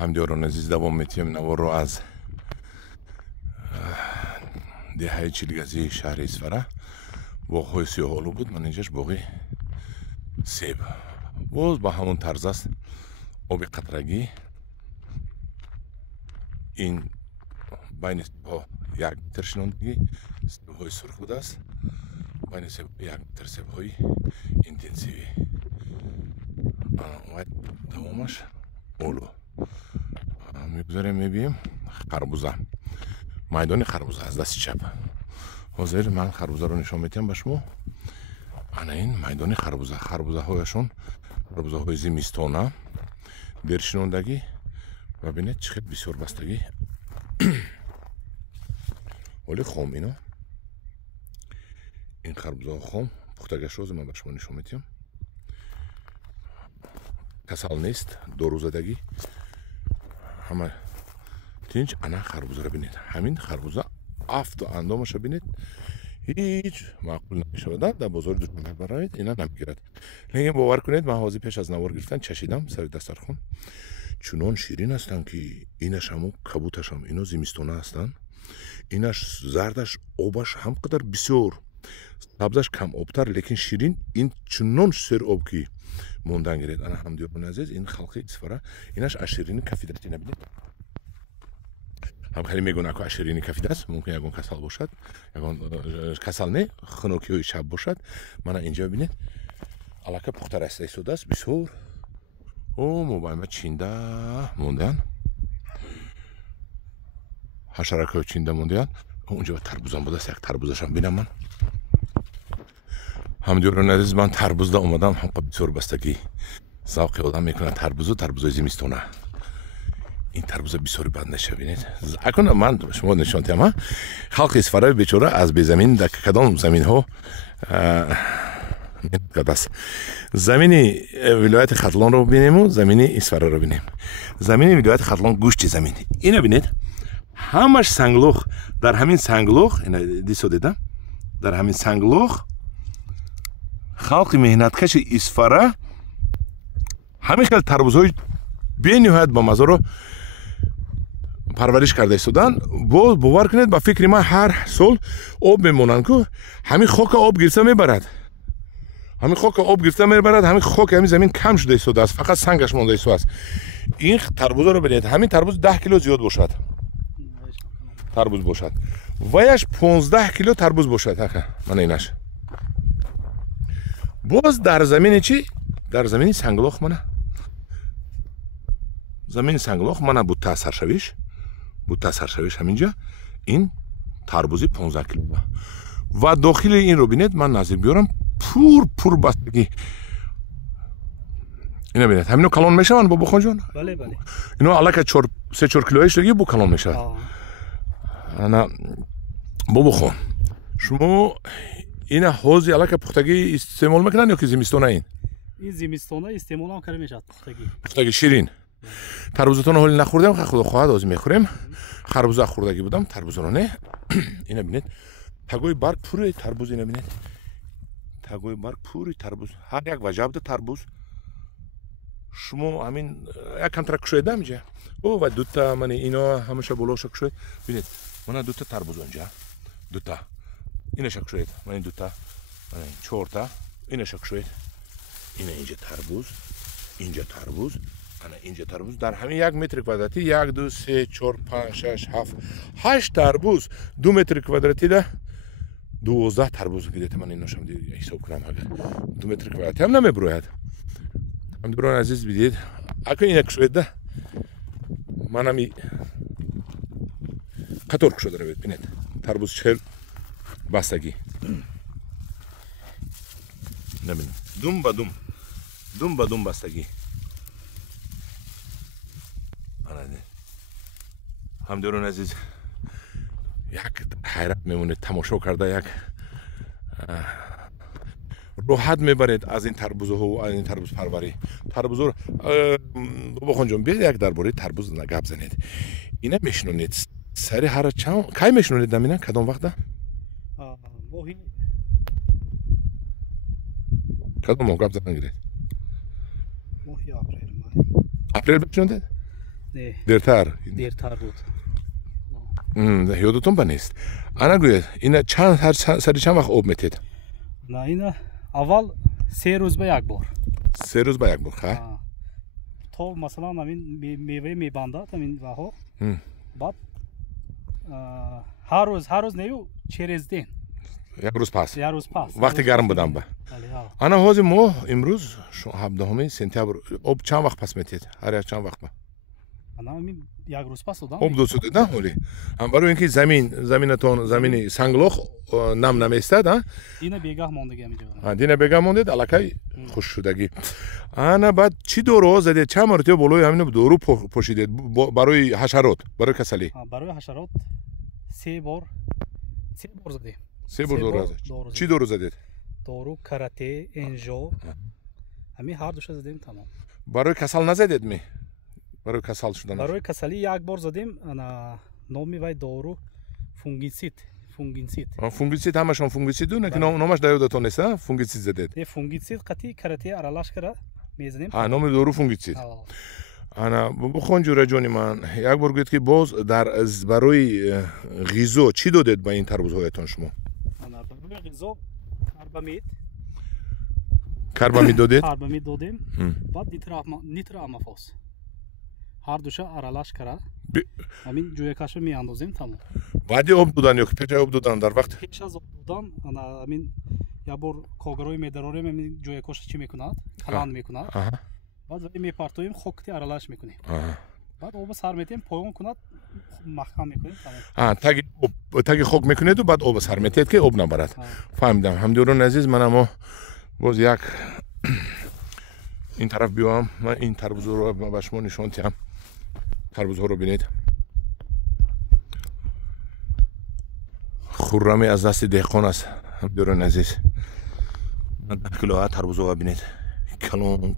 ҳамдиёрон азиз давом метиҳем наворро аз деҳаи чилгазии шаҳри Исфара. боғҳои сиёҳолу буд, ман инҷаш боғи себ. боз ба ҳамон тарз аст. оби қатрагӣ. ин байни себҳо 1 метр шинондагӣ, себҳои сурхбуд аст. байни 1 метр себҳои интенсивӣ. давомаш олу. мегузарем, мебием харбуза. майдони харбуза аз дасти чап. ҳозир ман харбузаро нишон медиҳам ба шумо. ана ин майдони харбуза. харбузаҳояшон харбузаҳои зимистона, дершинондагӣ ва бинед чӣ хел бисёр бастагӣ. оли хом ино. ин харбузаҳо хом, пухтагаш ҳозир ман ба шумо нишон медиҳам. касал нест, дорузадагӣ ҳама тинч. ана харбузаро бинед. ҳамин харбуза афту андомаша бинед. ҳеҷ маъқул намешавад. дар бозори душман бароед ина намегирад. лекин бовар кунед, ман ҳозир пеш аз навор гирифтан чашидам сари дастархон. чунон ширин ҳастанд ки инаш ҳамо кабуташам ино зимистона ҳастанд. инаш зардаш обаш ҳам қадар бисёр, сабзаш кам обтар, лекин ширин. ин чунон сероб ки мондан гиред. ана ҳамдиёрони азиз, ин халқи Исфара инаш аширини кафидаст. ина бинед. ҳам хеле мегӯянд ки аширини кафидаст. мумкин ягон касал бошад, ягон касал не, хунокиҳои шаб бошад. мана инҷа бинед аллакай пухта раста истодааст. бисёр мобайма чинда мондаанд. ҳашаракҳои чинда мондаанд. унҷа тарбузам будааст. як тарбузашам бинам ман. ҳамдиёрони азиз, ман тарбузда омадам. ҳамқа бисёр бастагӣ завқи одам мекунад. тарбузаи зимистона. ин тарбуза бисёри бад наша бинед. акуна ман шумо нишон диҳам. халқи Исфараи бечора аз безамин дар кадом заминҳо кадаст. замини вилояти Хатлонро бинему, замини Исфараро бинем. замини вилояти Хатлон гӯшти замин. ина бинед. ҳамаш санглох. дар ҳамин санглох, ина дисо дидам. дар ҳамин санглох халқи меҳнаткаши Исфара ҳамин хел тарбузҳои бениҳоят ба мазоро парвариш карда истоданд. боз бовар кунед, ба фикри ман ҳар сол об мемонанд ку ҳамин хока об гирифта мебарад. ҳамин хока об гирифта мебарад. ҳамин хоки ҳамин замин кам шуда истодааст. фақат сангаш монда истодааст. ин тарбузаро бинед. ҳамин тарбуз 10 кило зиёд бошад. тарбуз бошад. ваяш 15 кило тарбуз бошад. мана инаш. боз дар замини чӣ? дар замини санглох мана. замини санглох мана бутта саршавиш. бутта саршавиш ҳаминҷа. ин тарбузи 15 кило. ва дохили инро бинед. ман назир биёрам. пур бастагӣ. ина бинед. ҳамино калон мешаванд бобохон ҷон? бале бале. ино аллакай 3-4 килои шудагӣ бу калон мешавад. ана бобохон, шумо ина ҳозир аллакай пухтагӣ истеъмол мекунанд ё ки зимистона? ин зимистона истеъмол ҳам карда мешавад. пухтагӣ ширин. тарбузатон ҳоли нахӯрдем. худо хоҳад ҳозир мехӯрем. харбуза хӯрдагӣ будам. тарбузаро не. ина бинед. тагои барг пури тарбуз. ина бинед. тагои барг пури тарбуз. ҳар як ваҷабда тарбуз. шумо ҳамин як камтара кушоед амҷа. ва дута мани ино ҳамаша болоша кушоед. бинед. мана дута тарбуз онҷа. дута. инаша кушоед. мани дута. мана 4та. инаша кушоед. ина инҷа тарбуз. инҷа тарбуз. ана инҷа тарбуз. дар ҳамин 1 метри квадратӣ 1 2 3 4 5 6 7 8 тарбуз 2 метри квадратида 12 тарбуз гидете. ман иношам ҳисоб кунам. агар 2 метри квадратӣ ҳам намебирояд. ҳамдиёрони азиз бидед. ака ина кушоеда. манам қатор кушода равед. бинед. тарбуз чхел бастагӣ. набинед. дум ба дум. дум ба дум бастагӣ. ҳамдиёрони азиз, як ҳайрат мемонед тамошо карда. як роҳат мебаред аз ин тарбузҳо ва аз ин тарбузпарварӣ. тарбузҳо бобохон ҷон биед як дар бораи тарбуз гап занед. ина мешинонед сари ҳар чанд кай мешинонед дамина? кадом вақта? моҳи кадом моҳ гап занан гиред? моҳи апрел. апрел мешинонед? نه دیرتر دیرتر بود. یادتون نیست. انا گوید اینا سری چند وقت آب میتید؟ نه اینا اول 3 روز به یک بار. 3 روز به یک بار. خب تو مثلا همین میوه میبندد همین وها. بعد هر روز نیو چیز دین. یک روز پس. یک روز پس. وقتی گرم بودم با. انا هازی ما امروز 17 سپتامبر آب چند وقت پس میتید؟ هر چند وقت با؟ انا همین یک روز پس دادم. آب دوست دادن ولی هم برای اینکه زمینتون زمینی سنگلاخ نم نمیستد ها؟ اینا بیگاه موندگی همینجا. دینا بیگاه موندید الکی خوش شدگی. انا بعد چی دورو زدید؟ چند مرتبه بالای همین دورو پوشیدید برای حشرات برای کسلی؟ برای حشرات 3 بار زدیم. 3 بار دورو زدید. چی دورو زدید؟ دورو کراته انجو همین هر دوش زدیم تمام. برای کسل نزدید می؟ برای کسل شدن؟ برای کسلی یک بار زدیم. انا نامی وای دورو فونگیسید. فونگیسید همشون فونگیسید نه که نامش دایودتون نیست فونگیسید زدید. یه فونگیسید قطعی کراته ارلاش کرده میزنیم. نام دورو فونگیسید. انا بخون جوره جونی من یک بار گفت که باز در برای غذا چی دادید با این تربوزهایتون شما؟ انا برای غذا کربامید دادید؟ کربامید دادیم. بعد نیتر آمافوس هر دوشه ارلاش کرده. همین جوی کاشو میاندازیم تمام. بعدی آب دادن یا پیش آب دادن در وقت؟ پیش از آب دادن انا همین یا بار کاغروی میداریم همین جوی کاش چی میکند؟ کلان میکند. بعد وقتی میپارتویم خوکتی ارلاش میکنیم. بعد آب سر میتیم پایون کند محکم میکنیم تمام. تاگی خوک میکنید و بعد آب سر میتید که آب نبرد. فهمیدم. همدوران عزیز من اما باز یک این طرف بیام من این تربوز رو به شما نشون دهم. تربوز ها رو بینید. خرمی از دست دهقان است. همدوران عزیز 10 کیلو تربوز ها بینید. کلون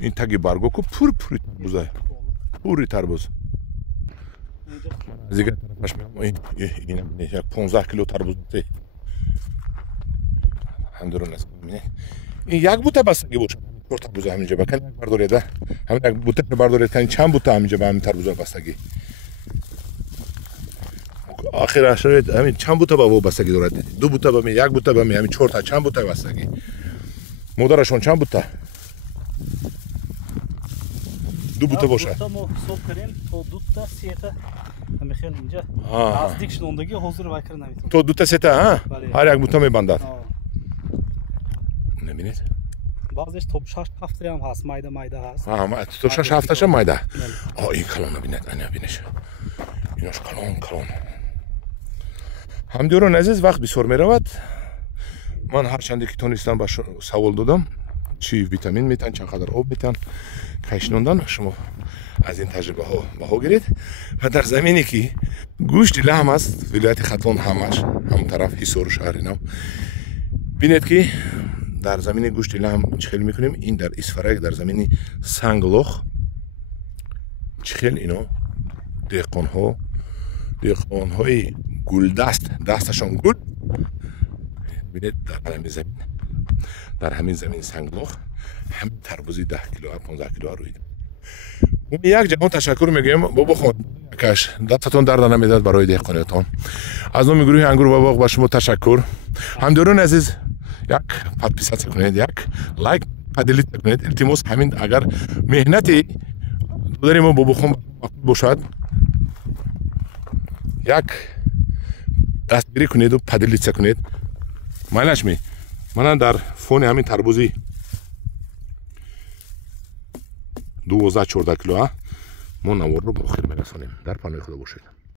این تاگی برگو کو پوری تربوزه. پوری تربوز. دیگه طرفش میام این یک 15 کیلو تربوز است. همدوران عزیز ببینید. این یک بوته بستگی بود. تربوز همینجا بکن بردارید. همین یک بوته بردارید که چند بوته همینجا به همین تربوز بستگی. آخر اشرت همین چند بوته با بستگی دارد. 2 بوته با می، 1 بوته با می، همین 4 تا چند بوته بستگی. مادرشون چند بوته؟ 2 بوته باشه. ما صبح کردیم تا 2 تا 3 تا میخوان اینجا. از دیگه شلوندگی حضور وکر نمیتونه. تو 2 تا 3 تا ها؟ هر یک بوته میبندد. نمی‌بینید؟ بعضیش تو 6 هفته هم هست مایده هست. تو 6 هفتهش هم مایده. این کلون نبینید نبینش. ایناش کلون. همدوران عزیز وقت بسیار میرود. من هر چندی که تونستم با سوال دادم چی ویتامین میتن چقدر آب میتن کشنوندن شما از این تجربه ها بها گیرید و در زمینی که گوشت لحم است ولایت ختلان همش همون طرف حصار شهر اینا بینید که در زمین گوشت لحم چخیل میکنیم این در اسفرک در زمین سنگلاخ چخیل اینا دهقان های گل دستشان گل بینید در همین زمین سنگلاخ همین تربوزی 10 کیلو 15 کیلو روید. یک جهان تشکر میگیم بابا خود کش دستتون درد نمیداد برای دهقانیتون. از نام گروه انگور و باغ به شما تشکر. همدوران عزیز یک پادپیسات کنید یک لایک پدلیت کنید التماس همین اگر مهنتی داریم ما بابا خود باشد یک دستگیری کنید و پدلیت کنید. من در فون همین تربوزی 12-14 کیلو ما نوار رو با خیر برسانیم. در پناه خدا باشید.